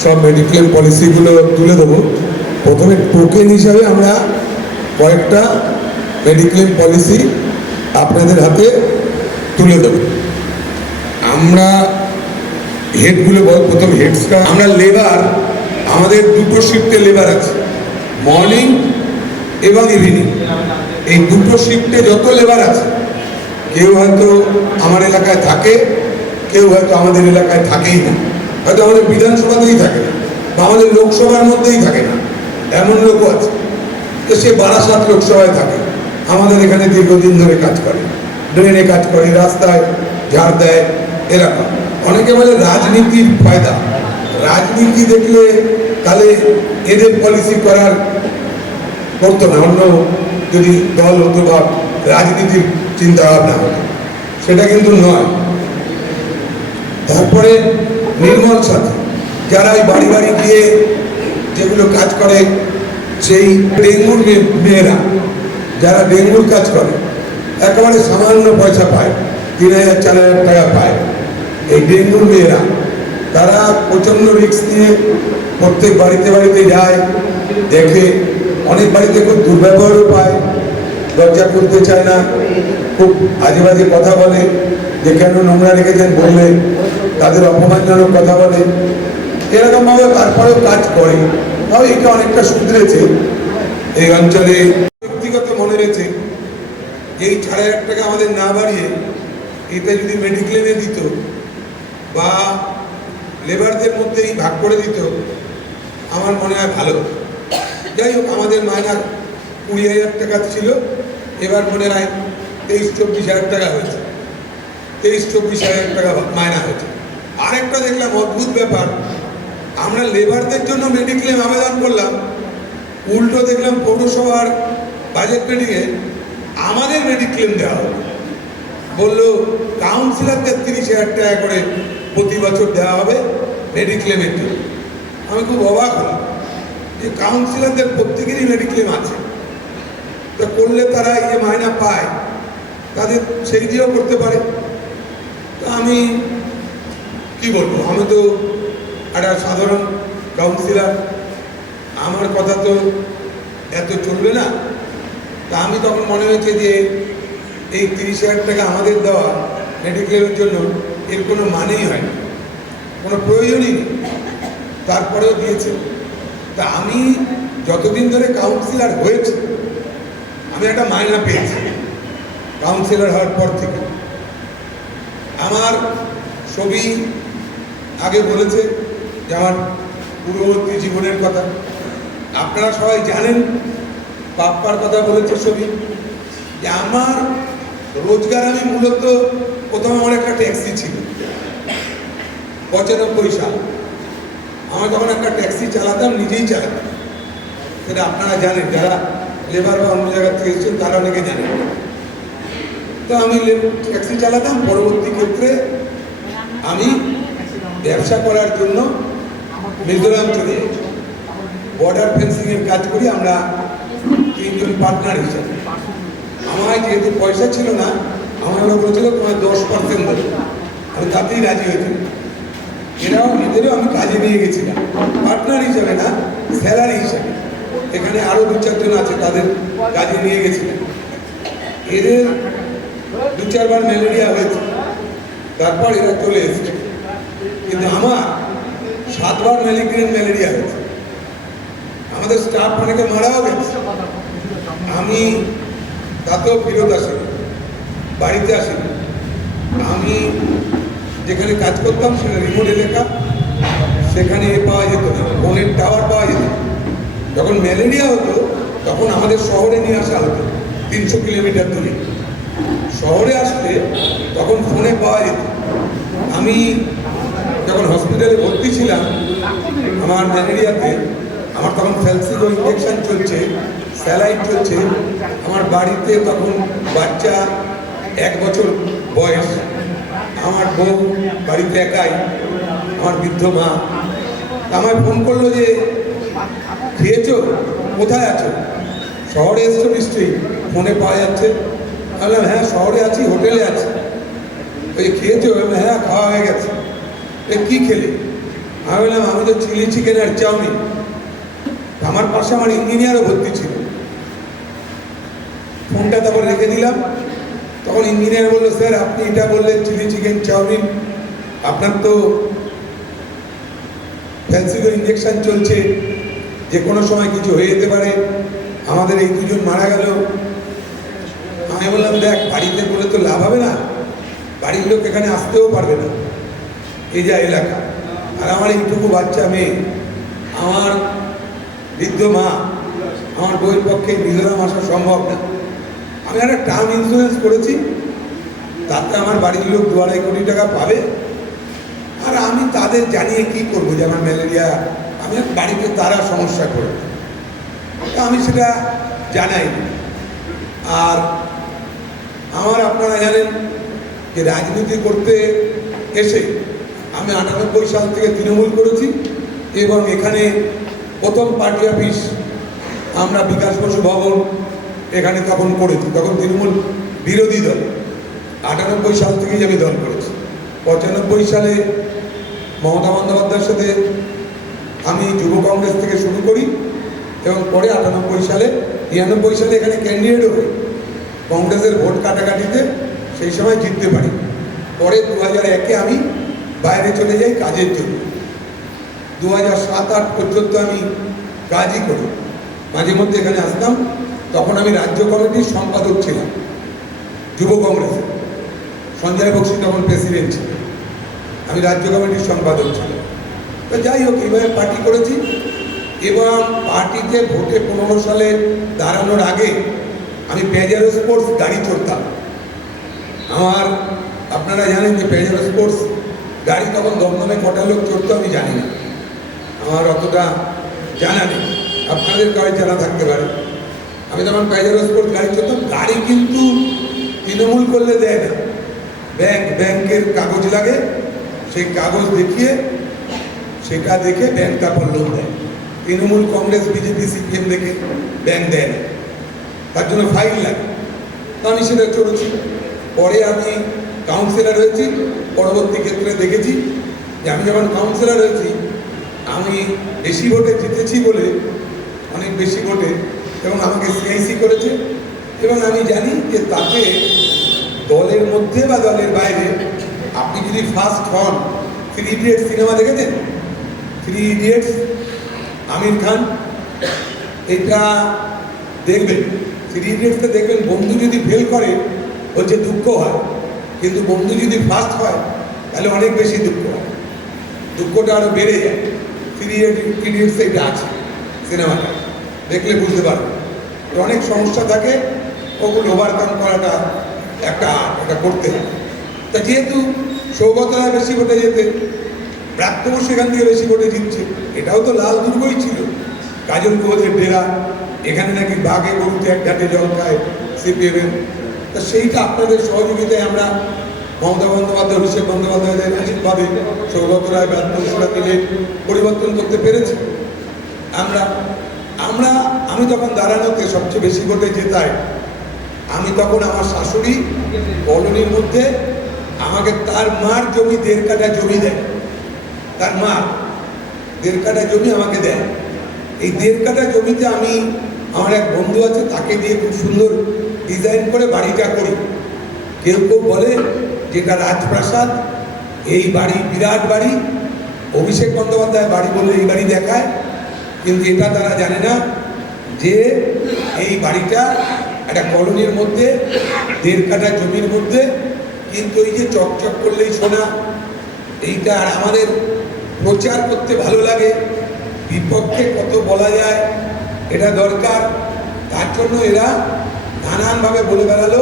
সব মেডিক্লেম পলিসিগুলো তুলে দেবো। প্রথমে টোকেন হিসাবে আমরা কয়েকটা মেডিক্লেম পলিসি আপনাদের হাতে তুলে দেবো। আমরা হেডগুলো বল, প্রথম হেডসটা আমরা লেবার আমাদের দুটো শিফটে লেবার আছে। মর্নিং এবং ইভিনিং এই দুটো শিফটে যত লেবার আছে, কেউ হয়তো আমার এলাকায় থাকে, কেউ হয়তো আমাদের এলাকায় থাকেই না। হয়তো আমাদের বিধানসভাতেই থাকে না, বা আমাদের লোকসভার মধ্যেই থাকে না, এমন লোকও আছে। তো সে বারাসাত লোকসভায় থাকে, আমাদের এখানে দীর্ঘদিন ধরে কাজ করে, ড্রেনে কাজ করে, রাস্তায় ঝাড় দেয়, এরকম। অনেকে বলে রাজনীতির ফায়দা। রাজনীতি দেখলে তাহলে এদের পলিসি করার করতো না অন্য যদি দল হতো বা রাজনীতির চিন্তাভাবনা হতো, সেটা কিন্তু নয়। তারপরে নির্মল সাথী, যারা এই বাড়ি বাড়ি গিয়ে যেগুলো কাজ করে, সেই ডেঙ্গুর মেয়ে- মেয়েরা, যারা ডেঙ্গুর কাজ করে, একেবারে সামান্য পয়সা পায়, তিন হাজার, চার হাজার টাকা পায়। এই ডেঙ্গুর মেয়েরা, তারা প্রচণ্ড রিক্স নিয়ে প্রত্যেক বাড়িতে বাড়িতে যায়, দেখে অনেক বাড়িতে খুব দুর্ব্যবহারও পায়, দরজা খুলতে চায় না, খুব আজে বাজে কথা বলে, যে কেন নোংরা রেখেছেন বললে তাদের অপমানজনক কথা বলে। এরকমভাবে তারপরেও কাজ করে। তাও এটা অনেকটা শুধরেছে। এই অঞ্চলে ব্যক্তিগত মনে হয়েছে যে এই চার হাজার টাকা আমাদের না বাড়িয়ে এটা যদি মেডিক্লেমে দিত বা লেবারদের মধ্যেই ভাগ করে দিত, আমার মনে হয় ভালো যাই হোক, আমাদের মায়না কুড়ি হাজার টাকা ছিল। এবার মনে হয় তেইশ, চব্বিশ হাজার টাকা হয়েছে। তেইশ, চব্বিশ হাজার টাকা মায়না হয়েছে। আরেকটা দেখলাম অদ্ভুত ব্যাপার। আমরা লেবারদের জন্য মেডিক্লেম আবেদন করলাম। উল্টো দেখলাম পৌরসভার বাজেট মিটিংয়ে আমাদের মেডিক্লেম দেওয়া হলো। বলল কাউন্সিলরদের তিরিশ হাজার টাকা করে প্রতি বছর দেওয়া হবে মেডিক্লেমের জন্য। আমি খুব অবাক হলাম যে কাউন্সিলারদের প্রত্যেকেরই মেডিক্লেম আছে। তা করলে তারা এই মায়না পায়, তাদের সেই দিয়েও করতে পারে। তা আমি কি বলব? আমি তো একটা সাধারণ কাউন্সিলার আমার কথা তো এত চলবে না। তা আমি তখন মনে হয়েছে যে এই তিরিশ হাজার টাকা আমাদের দেওয়া মেডিক্লেমের জন্য এর কোনো মানেই হয় না। কোনো প্রয়োজনই নেই। তারপরেও দিয়েছে। তা আমি যতদিন ধরে কাউন্সিলর হয়েছে, আমি একটা মায়না পেয়েছি কাউন্সিলর হওয়ার পর থেকে। আমার ছবি আগে বলেছে যে আমার পূর্ববর্তী জীবনের কথা। আপনারা সবাই জানেন, বাপ্পার কথা বলেছে ছবি যে আমার রোজগার আমি মূলত প্রথম আমার একটা ট্যাক্সি ছিল, পঁচানব্বই সাল। আমার তখন একটা ট্যাক্সি চালাতাম, নিজেই চালাতাম। সেটা আপনারা জানেন, যারা লেবার বা অন্য জায়গা থেকে এসেছেন, তারা অনেকে জানেন। তো আমি ট্যাক্সি চালাতাম, পরবর্তী ক্ষেত্রে আমি ব্যবসা করার জন্য মিজোরাম যাই বর্ডার ফেন্সিংয়ের কাজ করি আমরা তিনজন পার্টনার হিসেবে। আমার যেহেতু পয়সা ছিল না, আমার ওরা বলেছিল তোমার দশ পার্সেন্ট দেবে। আমি তাতেই রাজি হয়েছিল এরাও এদেরও আমি কাজে নিয়ে গেছিলাম। পার্টনার হিসেবে না স্যালারি হিসেবে। এখানে আরও দু চারজন আছে, তাদের কাজে নিয়ে গেছিলাম। এদের দু চারবার ম্যালেরিয়া হয়েছে। তারপর এরা চলে এসেছে। কিন্তু আমার সাতবার ম্যালিগ্রেন ম্যালেরিয়া হয়েছে। আমাদের স্টাফ অনেকে মারাও গেছে। আমি তাতেও ফেরত আসি বাড়িতে আসি আমি যেখানে কাজ করতাম সেটা রিমোট এলাকা, সেখানে পাওয়া যেত না ফোনের টাওয়ার পাওয়া যেত যখন ম্যালেরিয়া হতো, তখন আমাদের শহরে নিয়ে আসা হতো, তিনশো কিলোমিটার দূরে। শহরে আসতে তখন ফোনে পাওয়া যেত। আমি যখন হসপিটালে ভর্তি ছিলাম, আমার ম্যালেরিয়াতে আমার তখন ফ্যালসিগো ইঞ্জেকশন চলছে স্যালাইন চলছে। আমার বাড়িতে তখন বাচ্চা এক বছর বয়স। আমার বউ বাড়িতে একাই, আমার বৃদ্ধ মা। আমায় ফোন করল যে, খেয়েছো? কোথায় আছো? শহরে এসছো নিশ্চয়ই ফোনে পাওয়া যাচ্ছে। বললাম হ্যাঁ শহরে আছি হোটেলে আছি। ওই খেয়েছো? হ্যাঁ খাওয়া হয়ে গেছে। এ কী খেলে? আমি বললাম, আমি তো চিলি চিকেন আর চাউমিন। আমার পাশে আমার ইঞ্জিনিয়ারও ভর্তি ছিল। ফোনটা তারপর রেখে দিলাম। তখন ইঞ্জিনিয়ার বলল, স্যার, আপনি এটা বললেন, চিলি চিকেন, চাউমিন। আপনার তো ফ্যান্সিগো ইঞ্জেকশন চলছে। যে কোনো সময় কিছু হয়ে যেতে পারে। আমাদের এই দুজন মারা গেল। আমি বললাম, দেখ, বাড়িতে বলে তো লাভ হবে না। বাড়ির লোক এখানে আসতেও পারবে না। এই যা এলাকা। আর আমার এইটুকু বাচ্চা মেয়ে, আমার বৃদ্ধ মা, আমার বইয়ের পক্ষে মিজোরাম আসা সম্ভব না। আমি একটা টার্ম ইন্স্যুরেন্স করেছি, তাতে আমার বাড়ির লোক দু আড়াই কোটি টাকা পাবে। আর আমি তাদের জানিয়ে কি করব যে আমার ম্যালেরিয়া, আমি বাড়িতে তারা সমস্যা করে। আমি সেটা জানাই। আর আমার আপনারা জানেন যে রাজনীতি করতে এসে আমি আটানব্বই সাল থেকে তৃণমূল করেছি এবং এখানে প্রথম পার্টি অফিস আমরা বিকাশ বসু ভবন এখানে তখন করেছি, তখন তৃণমূল বিরোধী দল। আটানব্বই সাল থেকেই আমি দল করেছি। পঁচানব্বই সালে মমতা বন্দ্যোপাধ্যায়ের সাথে আমি যুব কংগ্রেস থেকে শুরু করি এবং পরে আটানব্বই সালে তিরানব্বই সালে এখানে ক্যান্ডিডেট হয়ে কংগ্রেসের ভোট কাটাকাটিতে সেই সময় জিততে পারি। পরে দু হাজার একে আমি বাইরে চলে যাই কাজের জন্য। দু হাজার সাত আট পর্যন্ত আমি কাজই করি। মাঝে মধ্যে এখানে আসতাম, তখন আমি রাজ্য কমিটির সম্পাদক ছিলাম, যুব কংগ্রেস সঞ্জয় বক্সি তখন প্রেসিডেন্ট ছিল আমি রাজ্য কমিটির সম্পাদক ছিলাম। তো যাই হোক, এইভাবে পার্টি করেছি। এবং পার্টিতে ভোটে পনেরো সালে দাঁড়ানোর আগে আমি পেজারো স্পোর্টস গাড়ি চড়তাম। আমার, আপনারা জানেন যে পেজারো স্পোর্টস গাড়ি তখন দমদমে কটা লোক চড়তো আমি জানি না। আমার অতটা জানা নেই। আপনাদের গাড়ি জানা থাকতে পারে। আমি তখন পেজারো স্পোর্টস গাড়ি চড়তাম, গাড়ি কিন্তু তৃণমূল করলে দেয় না। ব্যাংক, ব্যাংকের কাগজ লাগে। সেই কাগজ দেখিয়ে, সেটা দেখে ব্যাংক তারপর লোন দেয়। তৃণমূল, কংগ্রেস বিজেপি সিপিএম দেখে ব্যাংক দেয় না। তার জন্য ফাইল লাগে। তো আমি সেটা চলেছি পরে আমি কাউন্সিলর হয়েছি, পরবর্তী ক্ষেত্রে দেখেছি যে আমি যখন কাউন্সিলর হয়েছি, আমি বেশি ভোটে জিতেছি বলে অনেক বেশি ভোটে এবং আমাকে সিআইসি করেছে এবং আমি জানি যে তাতে দলের মধ্যে বা দলের বাইরে আপনি যদি ফার্স্ট হন থ্রি ইডিয়েটস সিনেমা দেখেছেন? থ্রি ইডিয়েটস আমির খান, এটা দেখবেন। থ্রি ইডিয়েটসটা দেখবেন, বন্ধু যদি ফেল করে হচ্ছে দুঃখ হয়। কিন্তু বন্ধু যদি ফার্স্ট হয়, তাহলে অনেক বেশি দুঃখ হয়। দুঃখটা আরও বেড়ে যায়। ইডিয়েটস এটা আছে, সিনেমাটা। দেখলে বুঝতে পারবেন। তো অনেক সমস্যা থাকে, ওগুলো ওভারকাম করাটা একটা ওটা করতে হয়। তা যেহেতু সৌগত রায় বেশি ভোটে যেতে প্রাপ্তব সেখান থেকে বেশি ভোটে জিতছে, এটাও তো লাল দুর্গই ছিল। কাজল গুহদের ডেরা, এখানে নাকি বাঘে গরুতে এক ঘাটে জল খায়, সিপিএমের তা সেইটা আপনাদের সহযোগিতায় আমরা মমতা বন্দ্যোপাধ্যায়, অভিষেক বন্দ্যোপাধ্যায়দের আশীর্বাদে সৌগত রায় প্রাপ্তবসরা মিলে পরিবর্তন করতে পেরেছি। আমরা আমরা, আমি তখন দাঁড়ানোতে সবচেয়ে বেশি ভোটে জেতায়। আমি তখন আমার শাশুড়ি কলোনির মধ্যে আমাকে তার মার জমি দেড় কাটা জমি দেয়। তার মা দেড় কাটা জমি আমাকে দেয়। এই দেড় কাটা জমিতে আমি, আমার এক বন্ধু আছে, তাকে দিয়ে খুব সুন্দর ডিজাইন করে বাড়িটা করি। কেউ কেউ বলে যেটা রাজপ্রাসাদ, এই বাড়ি বিরাট বাড়ি। অভিষেক বন্দ্যোপাধ্যায় বাড়ি বলে এই বাড়ি দেখায়, কিন্তু এটা তারা জানে না যে এই বাড়িটা একটা কলোনির মধ্যে, দেড় কাটা জমির মধ্যে, কিন্তু এই যে চকচক করলেই শোনা এইটা আর আমাদের প্রচার করতে ভালো লাগে। বিপক্ষে কত বলা যায়, এটা দরকার। তার জন্য এরা নানানভাবে বলে বেড়ালো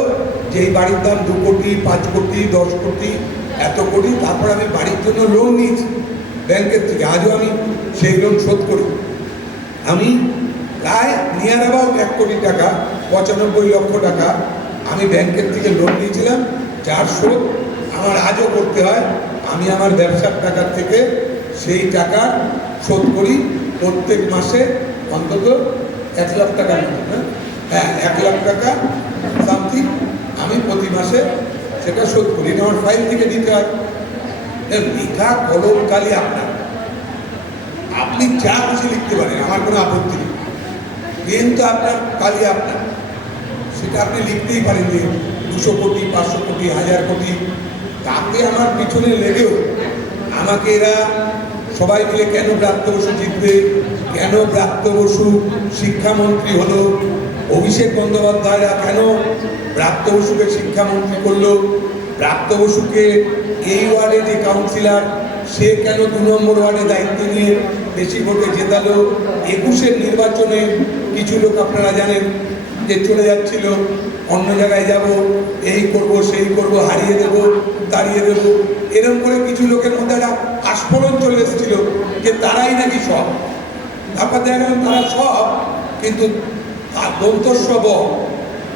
যে এই বাড়ির দাম দু কোটি, পাঁচ কোটি, দশ কোটি, এত কোটি, তারপর আমি বাড়ির জন্য লোন নিয়েছি ব্যাংকের থেকে। আজও আমি সেই লোন শোধ করি। আমি প্রায় নিয়ার অ্যাবাউট এক কোটি টাকা, পঁচানব্বই লক্ষ টাকা আমি ব্যাংকের থেকে লোন নিয়েছিলাম। যার শোধ আমার আজও করতে হয়। আমি আমার ব্যবসার টাকার থেকে সেই টাকা শোধ করি প্রত্যেক মাসে অন্তত এক লাখ টাকার মতো না হ্যাঁ এক লাখ টাকা সামথিং আমি প্রতি মাসে সেটা শোধ করি। এটা আমার ফাইল থেকে দিতে হয়। লেখা কলমকালি আপনার। আপনি যা খুশি লিখতে পারেন, আমার কোনো আপত্তি নেই। পেন তো আপনার কাজে আপনার। সেটা আপনি লিখতেই পারেন যে দুশো কোটি, পাঁচশো কোটি, হাজার কোটি। তাতে আমার পিছনে লেগেও আমাকে এরা সবাই মিলে কেন ব্রাত্য বসু জিতবে, কেন ব্রাত্য বসু শিক্ষামন্ত্রী হলো অভিষেক বন্দ্যোপাধ্যায়রা কেন ব্রাত্য বসুকে শিক্ষামন্ত্রী করল? ব্রাত্য বসুকে এই ওয়ার্ডে যে কাউন্সিলর সে কেন দু নম্বর ওয়ার্ডে দায়িত্ব নিয়ে বেশি ভোটে জেতালো? একুশের নির্বাচনে কিছু লোক আপনারা জানেন যে চলে যাচ্ছিল, অন্য জায়গায় যাব, এই করব, সেই করব, হারিয়ে দেব, তাড়িয়ে দেব। এরকম করে কিছু লোকের মধ্যে একটা আস্ফোরণ চলে এসেছিল যে তারাই নাকি সব। তারপর দেখা গেল তারা সব, কিন্তু তার দন্তস্ব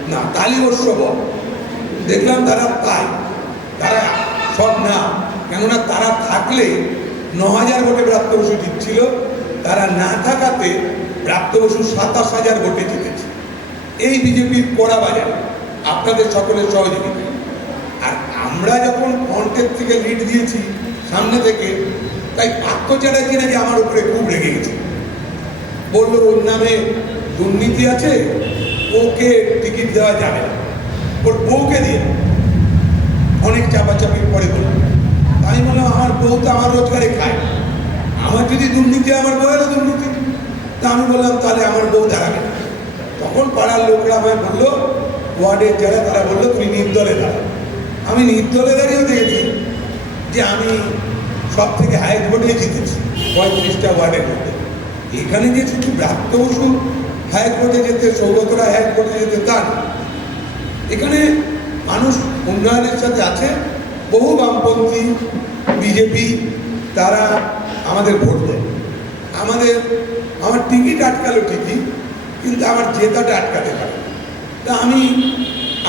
না তালিবস্ব ব দেখলাম তারা তাই। তারা সব না। কেননা তারা থাকলে ন হাজার ভোটে প্রাপ্ত বসু জিতছিল। তারা না থাকাতে প্রাপ্ত বসু সাতাশ হাজার ভোটে জিতেছে। এই বিজেপির পোড়া বাজার আপনাদের সকলের সহযোগিতা। আর আমরা যখন ফ্রন্টের থেকে লিড দিয়েছি সামনে থেকে, তাই পার্থ চ্যাটার্জি নাকি আমার উপরে খুব রেগে গেছে। বলল, ওর নামে দুর্নীতি আছে ওকে টিকিট দেওয়া যাবে না। ওর বউকে দিয়ে অনেক চাপাচাপির পরে বলল আমি বললাম আমার বউ তো আমার রোজগারে খায়। আমার যদি দুর্নীতি, আমার বউয়েরও দুর্নীতি। তা আমি বললাম, তাহলে আমার বউ দাঁড়াবে না। তখন পাড়ার লোকরা আমায় বলল, ওয়ার্ডের যারা, তারা বলল, তুমি নির্দলে দাঁড়া আমি নির্দলে দাঁড়িয়েও দেখেছি যে আমি সব থেকে হাইট ভোটে জিতেছি, পঁয়ত্রিশটা ওয়ার্ডের মধ্যে। এখানে যে শুধু ব্রাত্য বসু ভোটে যেতে, সৌগতরা ভোটে যেতে, তার। এখানে মানুষ উন্নয়নের সাথে আছে, বহু বামপন্থী, বিজেপি, তারা আমাদের ভোট দেয়। আমাদের, আমার টিকিট আটকালো ঠিকই, কিন্তু আমার জেতাটা আটকাতে পারে। তা আমি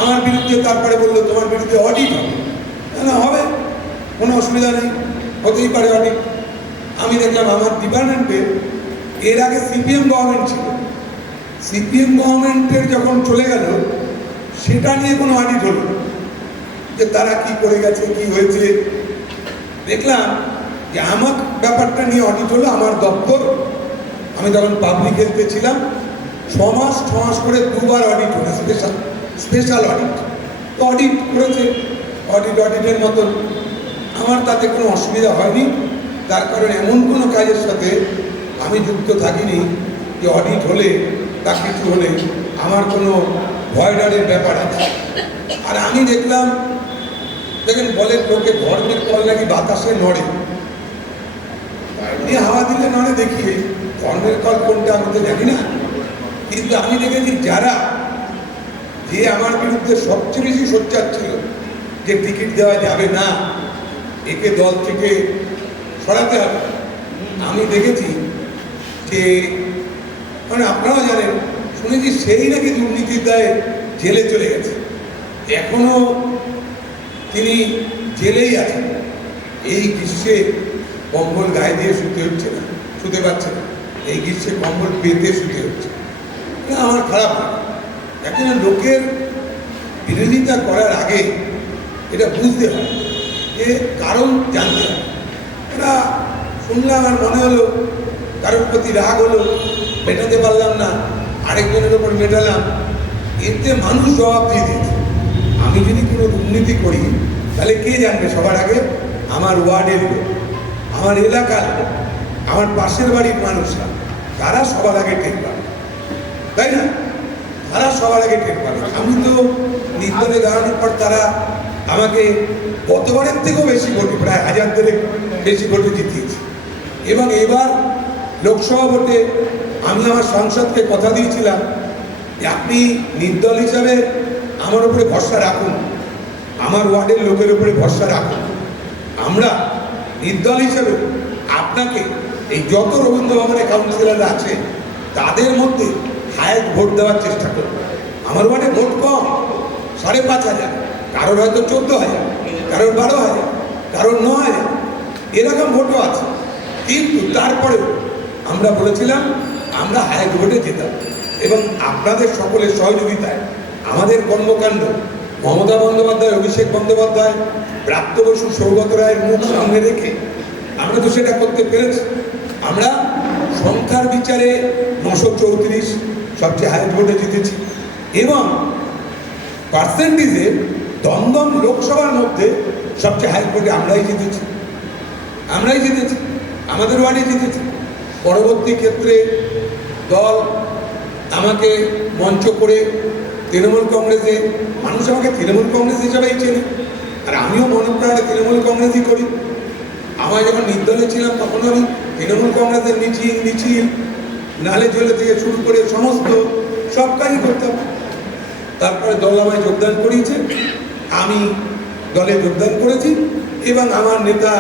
আমার বিরুদ্ধে তারপরে বলল, তোমার বিরুদ্ধে অডিট হবে। না, হবে। কোনো অসুবিধা নেই, হতেই পারে অডিট আমি দেখলাম আমার ডিপার্টমেন্টে এর আগে সিপিএম গভর্নমেন্ট ছিল। সিপিএম গভর্নমেন্টের যখন চলে গেল, সেটা নিয়ে কোনো অডিট হলো যে তারা কি করে গেছে, কি হয়েছে? দেখলাম যে আমার ব্যাপারটা নিয়ে অডিট হলো আমার দপ্তর। আমি যখন পাবলিক হেলথে ছিলাম। ছ মাস ছ মাস করে দুবার অডিট হলো স্পেশাল স্পেশাল অডিট তো অডিট করেছে। অডিট অডিটের মতন। আমার তাতে কোনো অসুবিধা হয়নি। তার কারণ এমন কোনো কাজের সাথে আমি যুক্ত থাকিনি যে অডিট হলে তা কিছু হলে আমার কোনো ভয় ডরের ব্যাপার আছে। আর আমি দেখলাম, দেখেন বলে লোকে ধর্মের কল নাকি বাতাসে নড়ে। এমনি হাওয়া দিলে নড়ে দেখি ধর্মের কল কোনটা আমি তো জানি না। কিন্তু আমি দেখেছি যারা, যে আমার বিরুদ্ধে সবচেয়ে বেশি সোচ্চার ছিল, যে টিকিট দেওয়া যাবে না, একে দল থেকে সরাতে হবে। আমি দেখেছি যে মানে আপনারাও জানেন, শুনেছি সেই নাকি দুর্নীতির দায়ে জেলে চলে গেছে। এখনও তিনি জেলেই আছেন। এই গ্রীষ্মে কম্বল গায়ে দিয়ে শুতে হচ্ছে না, শুতে পারছে না। এই গ্রীষ্মে কম্বল পেতে শুতে হচ্ছে। এটা আমার খারাপ লাগে। এখন লোকের বিরোধিতা করার আগে এটা বুঝতে হয়, যে কারণ জানতে হয়। এটা শুনলে আমার মনে হলো, কারোর প্রতি রাগ হলো মেটাতে পারলাম না, আরেকজনের ওপর মেটালাম, এতে মানুষ জবাব দিয়ে দিয়েছে। আমি যদি কোনো দুর্নীতি করি, তাহলে কে জানবে সবার আগে? আমার ওয়ার্ডের লোক, আমার এলাকার লোক, আমার পাশের বাড়ির মানুষরা, তারা সবার আগে টের পাবে। তাই না? তারা সবার আগে টের পাবে। আমি তো নির্দলে দাঁড়ানোর পর তারা আমাকে গতবারের থেকেও বেশি ভোটে, প্রায় হাজার দেড়েক বেশি ভোটে জিতিয়েছে। এবং এবার লোকসভা ভোটে আমি আমার সংসদকে কথা দিয়েছিলাম যে আপনি নির্দল হিসাবে আমার উপরে ভরসা রাখুন। আমার ওয়ার্ডের লোকের উপরে ভরসা রাখুন। আমরা নির্দল হিসেবে আপনাকে এই যত রবীন্দ্র ভবনে কাউন্সিলররা আছে, তাদের মধ্যে হায়েস্ট ভোট দেওয়ার চেষ্টা করব। আমার ওয়ার্ডে ভোট কম, সাড়ে পাঁচ হাজার। কারোর হয়তো চোদ্দ হাজার, কারোর বারো হাজার, কারোর ন হাজার। এরকম ভোটও আছে। কিন্তু তারপরেও আমরা বলেছিলাম আমরা ভোটে যেতাম। এবং আপনাদের সকলের সহযোগিতায় আমাদের কর্মকাণ্ড, মমতা বন্দ্যোপাধ্যায়, অভিষেক বন্দ্যোপাধ্যায়, প্রাপ্ত বসু সৌগত রায়ের মুখ সামনে রেখে আমরা তো সেটা করতে পেরেছি। আমরা সংখ্যার বিচারে নশো চৌত্রিশ সবচেয়ে হাই ভোটে জিতেছি। এবং পার্সেন্টেজে দমদম লোকসভার মধ্যে সবচেয়ে হাই ভোটে আমরাই জিতেছি। আমরাই জিতেছি। আমাদের ওয়ার্ডে জিতেছি। পরবর্তী ক্ষেত্রে দল আমাকে মঞ্চ করে তৃণমূল কংগ্রেসে, মানুষ আমাকে তৃণমূল কংগ্রেস হিসাবেই চেনে। আর আমিও মনে প্রাণে তৃণমূল কংগ্রেসই করি। আমার যখন নির্দলে ছিলাম, তখন আমি তৃণমূল কংগ্রেসের মিছিল মিছিল, নালে জলে থেকে শুরু করে সমস্ত সব কাজই করতাম। তারপরে দল আমায় যোগদান করিয়েছে। আমি দলে যোগদান করেছি এবং আমার নেতা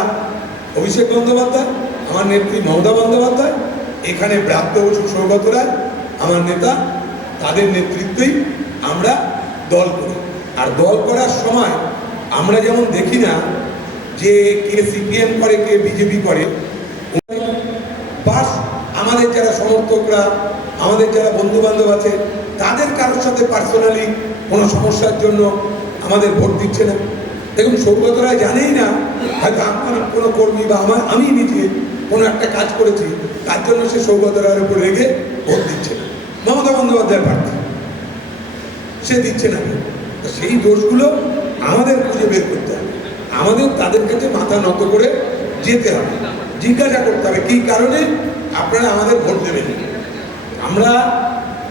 অভিষেক বন্দ্যোপাধ্যায়, আমার নেত্রী মমতা বন্দ্যোপাধ্যায় এখানে ব্রাত্য বসু সৌগত রায় আমার নেতা, তাদের নেতৃত্বেই আমরা দল করি। আর দল করার সময় আমরা যেমন দেখি না যে কে সিপিএম করে, কে বিজেপি করে বাস আমাদের যারা সমর্থকরা, আমাদের যারা বন্ধু বান্ধব আছে, তাদের কারোর সাথে পার্সোনালি কোনো সমস্যার জন্য আমাদের ভোট দিচ্ছে না। দেখুন সৌগত রায় জানেই না হয়তো আমার কোনো কর্মী বা আমার, আমি নিজে কোনো একটা কাজ করেছি, তার জন্য সে সৌগত রায়ের উপর রেগে ভোট দিচ্ছে না। মমতা বন্দ্যোপাধ্যায় প্রার্থী। সে দিচ্ছে না সেই দোষগুলো আমাদের খুঁজে বের করতে হবে। আমাদের তাদের কাছে মাথা নত করে যেতে হবে। জিজ্ঞাসা করতে হবে, কী কারণে আপনারা আমাদের ভোট দেবেন? আমরা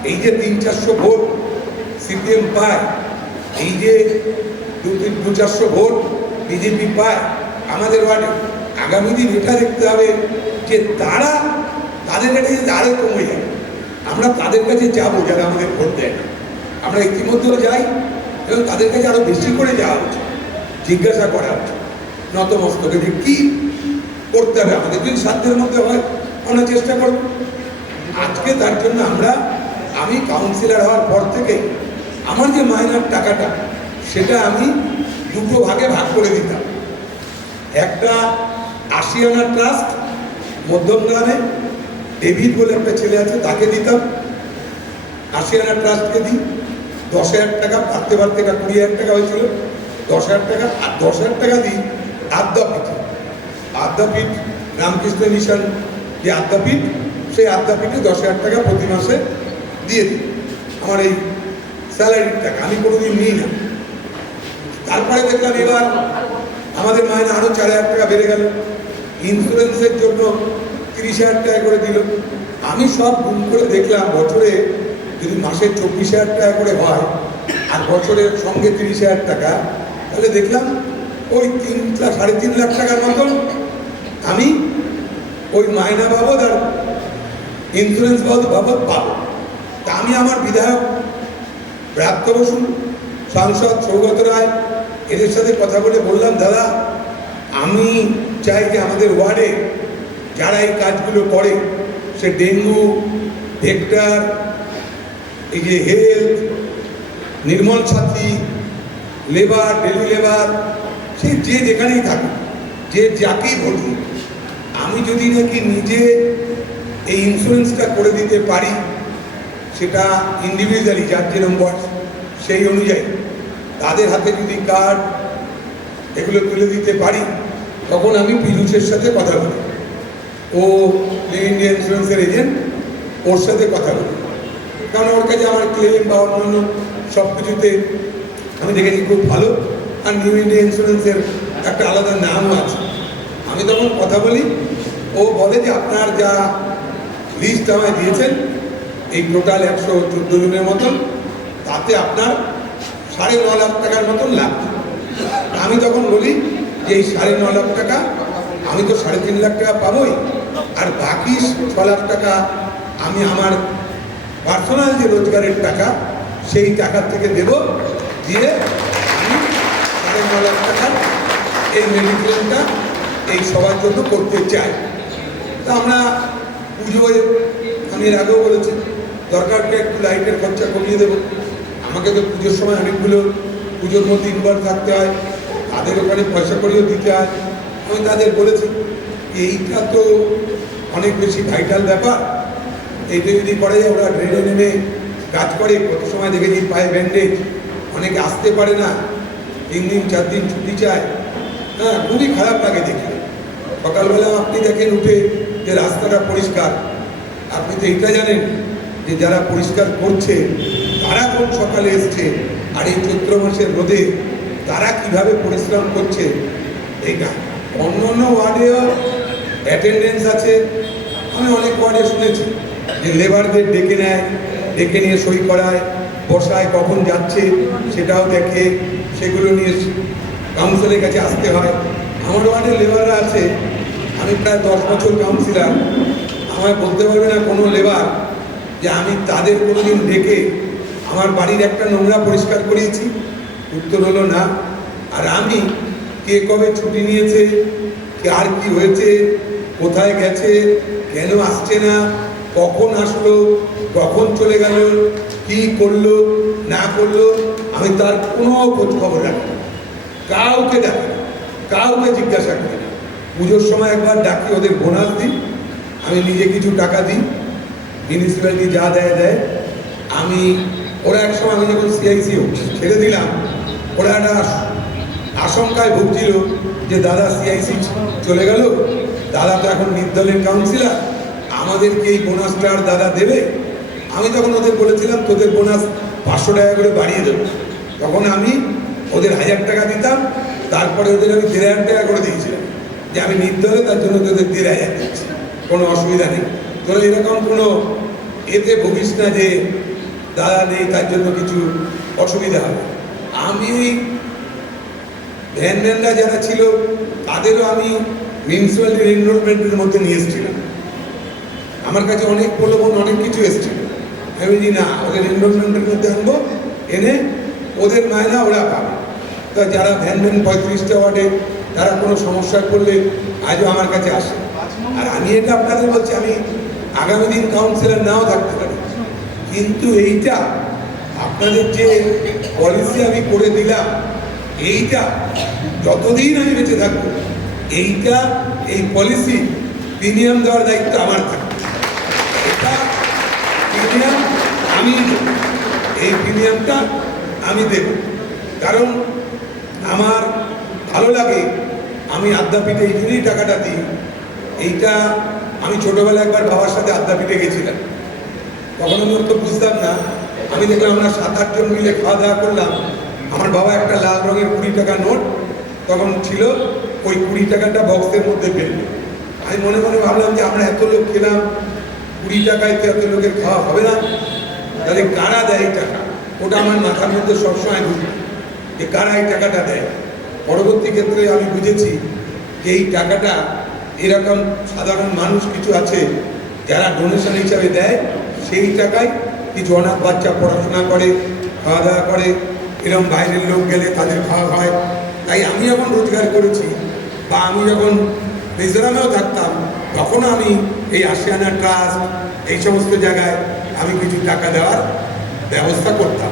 এই যে তিন চারশো ভোট সিপিএম পায়, এই যে দু তিন দু চারশো ভোট বিজেপি পায় আমাদের ওয়ার্ডে আগামী দিন এটা দেখতে হবে যে তারা তাদের কাছে আরও কমে যাবে আমরা তাদের কাছে যাব, যারা আমাদের ভোট দেয় না। আমরা ইতিমধ্যেও যাই এবং তাদের কাছে আরও বেশি করে যাওয়া উচিত। জিজ্ঞাসা করা উচিত। নতমস্তকে যে কী করতে হবে? আমাদের যদি সাধ্যের মধ্যে হয়, আমরা চেষ্টা করব। আজকে তার জন্য আমরা, আমি কাউন্সিলর হওয়ার পর থেকে আমার যে মাইনার টাকাটা, সেটা আমি দুটো ভাগে ভাগ করে দিতাম। একটা আশিয়ানা ট্রাস্ট মধ্যম মধ্যমগ্রামে ডেভিড বলে একটা ছেলে আছে, তাকে দিতাম। আশিয়ানা ট্রাস্টকে দিই, দশ হাজার টাকা পারতে পারতে এটা কুড়ি হাজার টাকা হয়েছিল। দশ হাজার টাকা, আর দশ হাজার টাকা দিই আদ্যাপীঠ। আদ্যাপীঠ, রামকৃষ্ণ মিশন যে আদ্যাপীঠ, সেই আদ্যাপীঠে দশ হাজার টাকা প্রতি মাসে দিয়ে দিই। আমার এই স্যালারির টাকা আমি কোনোদিন নিই না। তারপরে দেখলাম এবার আমাদের মাইনে আরও চার হাজার টাকা বেড়ে গেল। ইন্স্যুরেন্সের জন্য তিরিশ হাজার টাকা করে দিল। আমি সব গুণ করে দেখলাম, বছরে যদি মাসে চব্বিশ হাজার টাকা করে হয় আর বছরের সঙ্গে তিরিশ হাজার টাকা, তাহলে দেখলাম ওই তিন সাড়ে তিন লাখ টাকার মতন আমি ওই মায়না বাবদ আর ইন্স্যুরেন্স বাবদ বাবদ পাবো। তা আমি আমার বিধায়ক প্রাপ্ত বসু, সাংসদ সৌগত রায়, এদের সাথে কথা বলে বললাম, দাদা আমি চাই যে আমাদের ওয়ার্ডে যারা এই কাজগুলো করে সে ডেঙ্গু ভেক্টর এই যে হেলথ নির্মল সাথী লেবার ডেলি লেবার সে যে যেখানেই থাকুক যে যাকেই দিক, আমি যদি নাকি নিজে এই ইন্স্যুরেন্সটা করে দিতে পারি সেটা ইন্ডিভিজুয়ালি যার যেরকম বয়স সেই অনুযায়ী তাদের হাতে যদি কার্ড এগুলো তুলে দিতে পারি তখন আমি পীযুষের সাথে কথা বলি। ও ইন্ডিয়া ইন্স্যুরেন্সের এজেন্ট ওর সাথে কথা বলি। কারণ ওর কাছে আমার ক্লেম বা অন্যান্য সব কিছুতে আমি দেখেছি খুব ভালো। আর নিউ ইন্ডিয়া ইন্স্যুরেন্সের একটা আলাদা নামও আছে। আমি তখন কথা বলি, ও বলে যে আপনার যা লিস্ট আমায় দিয়েছেন, এই টোটাল একশো চোদ্দ জনের মতন, তাতে আপনার সাড়ে ন লাখ টাকার মতন লাগবে আমি তখন বলি যে এই সাড়ে ন লাখ টাকা আমি তো সাড়ে তিন লাখ টাকা পাবোই। আর বাকি ছ লাখ টাকা আমি আমার পার্সোনাল যে রোজগারের টাকা, সেই টাকার থেকে দেব দিয়ে আমি সাড়ে ন লাখ টাকা এই মেডিক্লেমটা এই সবার জন্য করতে চাই। তা আমরা পুজোয় আমি এর আগেও বলেছি দরকারটা একটু লাইটের খরচা কমিয়ে দেবো। আমাকে তো পুজোর সময় অনেকগুলো পুজোর মধ্যে ইনভলভ থাকতে হয়। তাদের ওখানে পয়সা করেও দিতে হয়। আমি তাদের বলেছি, এইটা তো অনেক বেশি ভাইটাল ব্যাপার। এইটা যদি করা, ওরা ড্রেনে নেমে কাজ করে, কত সময় দেখেছি পায়ে ব্যান্ডেজ অনেকে আসতে পারে না, তিন দিন, চার দিন ছুটি চায়। হ্যাঁ খুবই খারাপ লাগে দেখে। সকালবেলা আপনি দেখেন উঠে যে রাস্তাটা পরিষ্কার। আপনি তো এইটা জানেন যে যারা পরিষ্কার করছে, তারা কোন সকালে এসছে? আর এই চৈত্র মাসের রোদে তারা কীভাবে পরিশ্রম করছে এই এইটা। অন্য অন্য ওয়ার্ডেও অ্যাটেন্ডেন্স আছে। আমি অনেক ওয়ার্ডে শুনেছি যে লেবারদের ডেকে নেয়, ডেকে নিয়ে সই করায়, বসায় কখন যাচ্ছে, সেটাও দেখে, সেগুলো নিয়ে কাউন্সিলের কাছে আসতে হয়। আমার ওয়ার্ডে লেবাররা আছে। আমি প্রায় দশ বছর কাউন্সিলার আমায় বলতে পারবে না কোনো লেবার যে আমি তাদের কোনোদিন ডেকে আমার বাড়ির একটা নোংরা পরিষ্কার করিয়েছি। উত্তর হলো না। আর আমি কে কবে ছুটি নিয়েছে, কে আর কি হয়েছে, কোথায় গেছে, কেন আসছে না, কখন আসলো, কখন চলে গেল, কি করল, না করল, আমি তার কোনো খোঁজ খবর রাখি। কাউকে ডাকি কাউকে জিজ্ঞাসা করি পুজোর সময় একবার ডাকি ওদের বোনাস দিই, আমি নিজে কিছু টাকা দিই মিউনিসিপ্যালিটি যা দেয় দেয়। আমি, ওরা এক সময় আমি যখন সিআইসি ছেড়ে দিলাম ওরা একটা আশঙ্কায় ভুগছিল যে দাদা সিআইসি চলে গেল। দাদা তো এখন নির্দলের কাউন্সিলার আমাদেরকে এই বোনাসটা আর দাদা দেবে? আমি তখন ওদের বলেছিলাম, তোদের বোনাস পাঁচশো টাকা করে বাড়িয়ে দেবো। তখন আমি ওদের হাজার টাকা দিতাম, তারপরে ওদের আমি দেড় হাজার টাকা করে দিয়েছিলাম। যে আমি নির্দলে, তার জন্য তোদের দেড় হাজার দিচ্ছি। কোনো অসুবিধা নেই। তোরা এরকম কোনো এতে ভুগিস না যে দাদা নেই, তার জন্য কিছু অসুবিধা হবে। আমি ভ্যান ভ্যানরা যারা ছিল, তাদেরও আমি মিউনিসিপ্যালিটির এনরোলমেন্টের মধ্যে নিয়ে এসেছিলাম। আমার কাছে অনেক প্রলোভন, অনেক কিছু এসেছিল। আমি না, ওদের এনরোলমেন্টের মধ্যে আনব, এনে ওদের মায়না ওরা পাবে। তো যারা ভ্যান ভ্যান পঁয়ত্রিশটা ওয়ার্ডে, তারা কোনো সমস্যায় পড়লে আজও আমার কাছে আসে। আর আমি এটা আপনাদের বলছি, আমি আগামী দিন কাউন্সিলর নাও থাকতে পারি। কিন্তু এইটা আপনাদের যে পলিসি আমি করে দিলাম, এইটা যতদিন আমি বেঁচে থাকব, এইটা, এই পলিসি প্রিমিয়াম দেওয়ার দায়িত্ব আমার থাকবে এটা প্রিমিয়াম আমি এই প্রিমিয়ামটা আমি দেব। কারণ আমার ভালো লাগে, আমি আদ্যাপীঠে এই জন্যই টাকাটা দিই। এইটা আমি ছোটোবেলায় একবার বাবার সাথে আদ্যাপীঠে গেছিলাম। তখন আমি তো বুঝতাম না আমি দেখলাম আমরা সাত আটজন মিলে খাওয়া দাওয়া করলাম। আমার বাবা একটা লাল রঙের কুড়ি টাকা নোট, তখন ছিল ওই কুড়ি টাকাটা বক্সের মধ্যে ফেলল। আমি মনে মনে ভাবলাম যে আমরা এত লোক খেলাম, কুড়ি টাকায় তো এত লোকের খাওয়া হবে না। তাহলে কারা দেয় এই টাকা? ওটা আমার মাথার মধ্যে সবসময় ঘুরবে যে কারা এই টাকাটা দেয়? পরবর্তী ক্ষেত্রে আমি বুঝেছি যে এই টাকাটা এরকম সাধারণ মানুষ কিছু আছে, যারা ডোনেশন হিসাবে দেয়, সেই টাকায় কিছু অনাথ বাচ্চা পড়াশোনা করে খাওয়া দাওয়া করে এরকম বাইরের লোক গেলে তাদের খাওয়া হয়। তাই আমি যখন রোজগার করেছি বা আমি যখন মিজোরামেও থাকতাম তখন আমি এই আসিয়ানা ট্রাস্ট, এই সমস্ত জায়গায় আমি কিছু টাকা দেওয়ার ব্যবস্থা করতাম।